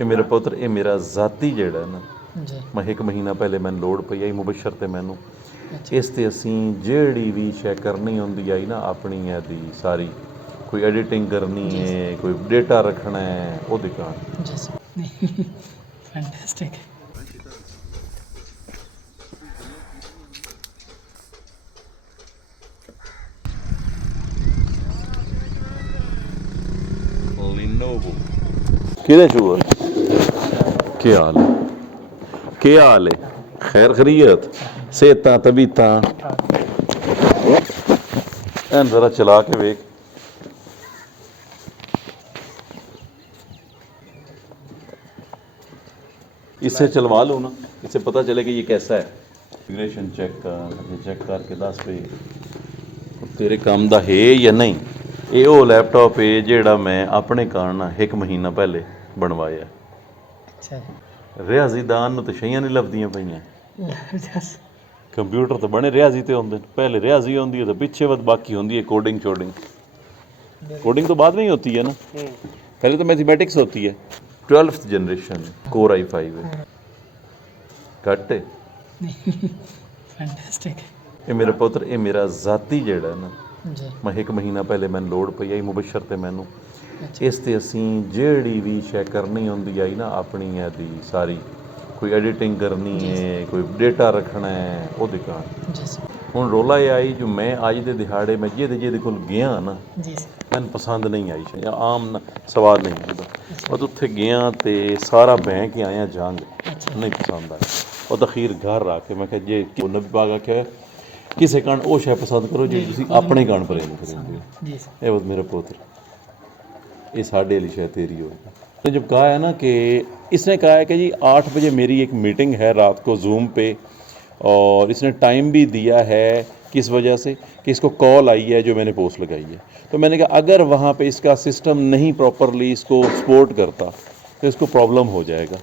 ਇਹ ਮੇਰਾ ਪੁੱਤਰ, ਇਹ ਮੇਰਾ ਜ਼ਾਤੀ ਜਿਹੜਾ ਨਾ ਜੀ ਮੈਂ 1 ਮਹੀਨਾ ਪਹਿਲੇ ਮੈਨੂੰ ਲੋੜ ਪਈ ਆਈ ਮੁਬਸ਼ਰ ਤੇ ਮੈਨੂੰ ਇਸ ਤੇ ਅਸੀਂ ਜਿਹੜੀ ਵੀ ਸ਼ੈ ਕਰਨੀ ਹੁੰਦੀ ਆਈ ਨਾ ਆਪਣੀ ਇਹਦੀ ਸਾਰੀ ਕੋਈ ਐਡੀਟਿੰਗ ਕਰਨੀ ਹੈ, ਕੋਈ ਡੇਟਾ ਰੱਖਣਾ ਹੈ, ਉਹ ਦਿਖਾਣ। जी सर फैंटास्टिक किधे शुगर क्या हाल है, क्या हाल है, खैर खरीयत सेहत तबीयत एन जरा चला के वेख। इससे चलवा लो ना, इससे पता चले कि ये कैसा है। कॉन्फ़िगरेशन चेक करके दस पे तेरे काम दा है या नहीं। ਇਹ ਉਹ ਲੈਪਟਾਪ ਹੈ ਜਿਹੜਾ ਮੈਂ ਆਪਣੇ ਕਾਰਨ 1 ਮਹੀਨਾ ਪਹਿਲੇ ਬਣਵਾਇਆ। अच्छा ਰਿਆਜ਼ੀਦਾਨ ਨੂੰ ਤਾਂ ਸ਼ਈਆਂ ਨਹੀਂ ਲੱਭਦੀਆਂ ਪਈਆਂ। जबरदस्त ਕੰਪਿਊਟਰ ਤਾਂ ਬਣੇ ਰਿਆਜ਼ੀ ਤੇ ਹੁੰਦੇ ਨੇ, ਪਹਿਲੇ ਰਿਆਜ਼ੀ ਹੁੰਦੀ ਹੈ ਤਾਂ ਪਿੱਛੇ ਵੱਧ ਬਾਕੀ ਹੁੰਦੀ है कोडिंग कोडिंग तो बाद में ही होती है ना, पहले तो मैथमेटिक्स होती है। 12th जनरेशन कोर i5 है, घट है। फैंटास्टिक ਇਹ ਮੇਰਾ ਪੁੱਤਰ, ਇਹ ਮੇਰਾ ਜ਼ਾਤੀ ਜਿਹੜਾ ਨਾ जी ਮੈਂ 1 ਮਹੀਨਾ ਪਹਿਲੇ ਮੈਨੂੰ ਲੋੜ ਪਈ ਆਈ ਮੁਬਸ਼ਰ ਤੇ ਮੈਨੂੰ ਇਸ ਤੇ ਅਸੀਂ ਜਿਹੜੀ ਵੀ ਸ਼ੈ ਕਰਨੀ ਹੁੰਦੀ ਆਈ ਨਾ ਆਪਣੀ ਇਹਦੀ ਸਾਰੀ ਕੋਈ ਐਡੀਟਿੰਗ ਕਰਨੀ ਹੈ, ਕੋਈ ਡੇਟਾ ਰੱਖਣਾ ਹੈ, ਉਹ ਦਿਖਾਣ। जी सर ਹੁਣ ਰੋਲਾ ਇਹ ਆਈ ਜੋ ਮੈਂ ਅੱਜ ਦੇ ਦਿਹਾੜੇ ਮੈਂ ਜਿਹਦੇ ਕੋਲ ਗਿਆ ਨਾ जी सर ਮੈਨੂੰ ਪਸੰਦ ਨਹੀਂ ਆਈ ਸ਼ੈ, ਆਮ ਸਵਾਦ ਨਹੀਂ ਹੁੰਦਾ। ਉਹ ਉੱਥੇ ਗਿਆ ਤੇ ਸਾਰਾ ਬਹਿ ਕੇ ਆਇਆ ਜੰਗ, ਨਹੀਂ ਪਸੰਦ ਆਇਆ। ਉਹ ਤਾਂ ਅਖੀਰ ਘਰ ਆ ਕੇ ਮੈਂ ਕਿਹਾ ਜੇ ਨਬੀ ਪਾਕ ਆਖਿਆ ਕਿਸੇ ਕਾਰਨ ਉਹ ਸ਼ੈ ਪਸੰਦ ਕਰੋ ਜਿਹੜੀ ਤੁਸੀਂ ਆਪਣੇ ਕਾਰਨ ਪਰਹੇਜ਼ ਕਰਦੇ हो। जी सर ਇਹ ਬਸ ਮੇਰਾ ਪੁੱਤਰ, ये साढ़े वाली शायद तेरी होगी। तो जब कहा है ना कि इसने कहा है कि जी 8 बजे मेरी एक मीटिंग है रात को जूम पे, और इसने टाइम भी दिया है किस वजह से कि इसको कॉल आई है जो मैंने पोस्ट लगाई है। तो मैंने कहा अगर वहाँ पे इसका सिस्टम नहीं प्रॉपरली इसको सपोर्ट करता तो इसको प्रॉब्लम हो जाएगा।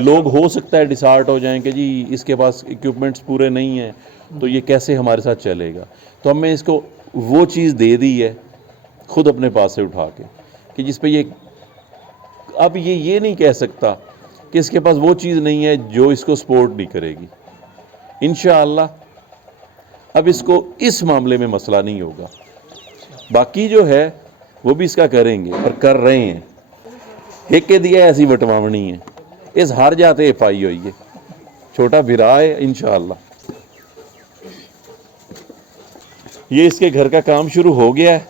लोग हो सकता है डिसार्ट हो जाएं कि जी इसके पास इक्विपमेंट्स पूरे नहीं हैं तो ये कैसे हमारे साथ चलेगा। तो हमने इसको वो चीज़ दे दी है खुद अपने पास से उठा के कि जिस पे ये अब ये नहीं कह सकता कि इसके पास वो चीज़ नहीं है जो इसको सपोर्ट नहीं करेगी। इंशाअल्लाह अब इसको इस मामले में मसला नहीं होगा, बाकी जो है वो भी इसका करेंगे, पर कर रहे हैं। एक के दिया ऐसी बटवावनी है, इस हार जाते पाई हुई है, छोटा भिरा है। इंशाअल्लाह ये इसके घर का काम शुरू हो गया है।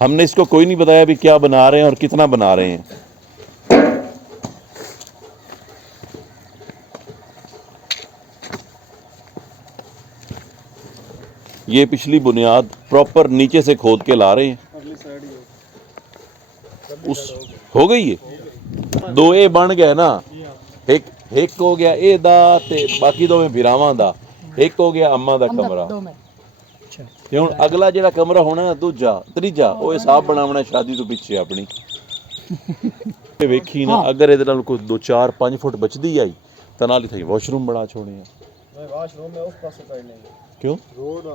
हमने इसको कोई नहीं बताया भी क्या बना रहे हैं और कितना बना रहे हैं। ये पिछली बुनियाद प्रॉपर नीचे से खोद के ला रहे हैं। उस हो गई है 2 ए बन गए ना, एक हो गया ए दा ते बाकी 2 भिरावां दा, एक हो गया अम्मा दा कमरा। ਤੇ ਹੁਣ ਅਗਲਾ ਜਿਹੜਾ ਕਮਰਾ ਹੋਣਾ ਨਾ ਦੂਜਾ ਤੀਜਾ ਉਹ ਹਿਸਾਬ ਬਣਾਉਣਾ ਸ਼ਾਦੀ ਤੋਂ ਪਿੱਛੇ ਆਪਣੀ। ਤੇ ਵੇਖੀ ਨਾ ਅਗਰ ਇਹਦੇ ਨਾਲ ਕੋਈ 2 4 5 ਫੁੱਟ ਬਚਦੀ ਆਈ ਤਾਂ ਨਾਲ ਹੀ ਥਈ ਵਾਸ਼ਰੂਮ ਬਣਾ ਛੋੜੇ ਆ। ਵਾਸ਼ਰੂਮ ਮੈਂ ਉਸ ਪਾਸੇ ਕਰਨੇ ਕਿਉਂ ਰੋਡ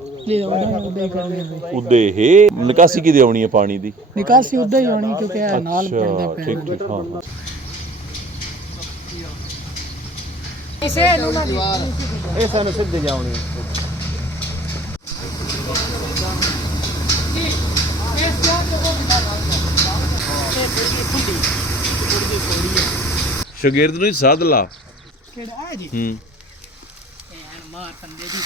ਉਦੇ ਹੈ ਨਿਕਾਸੀ ਕਿਦੇ ਆਉਣੀ ਹੈ ਪਾਣੀ ਦੀ, निकासी उधर ही होनी क्योंकि नाल पैंदा ठीक ठीक हाँ हाँ। इसे नुना ਇਹ ਸਾਨੂੰ ਸਿੱਧੇ ਜਾਉਣੀ ਸ਼ਾਗਿਰਦ ਨੂੰ ਸਾਧ ਲਾ केड़ा है जी एन मार पंदे दी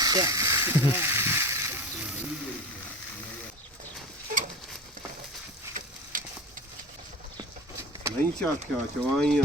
ਨਹੀਂ ਚਾਖਿਆ ਚਵਾਈ ਆ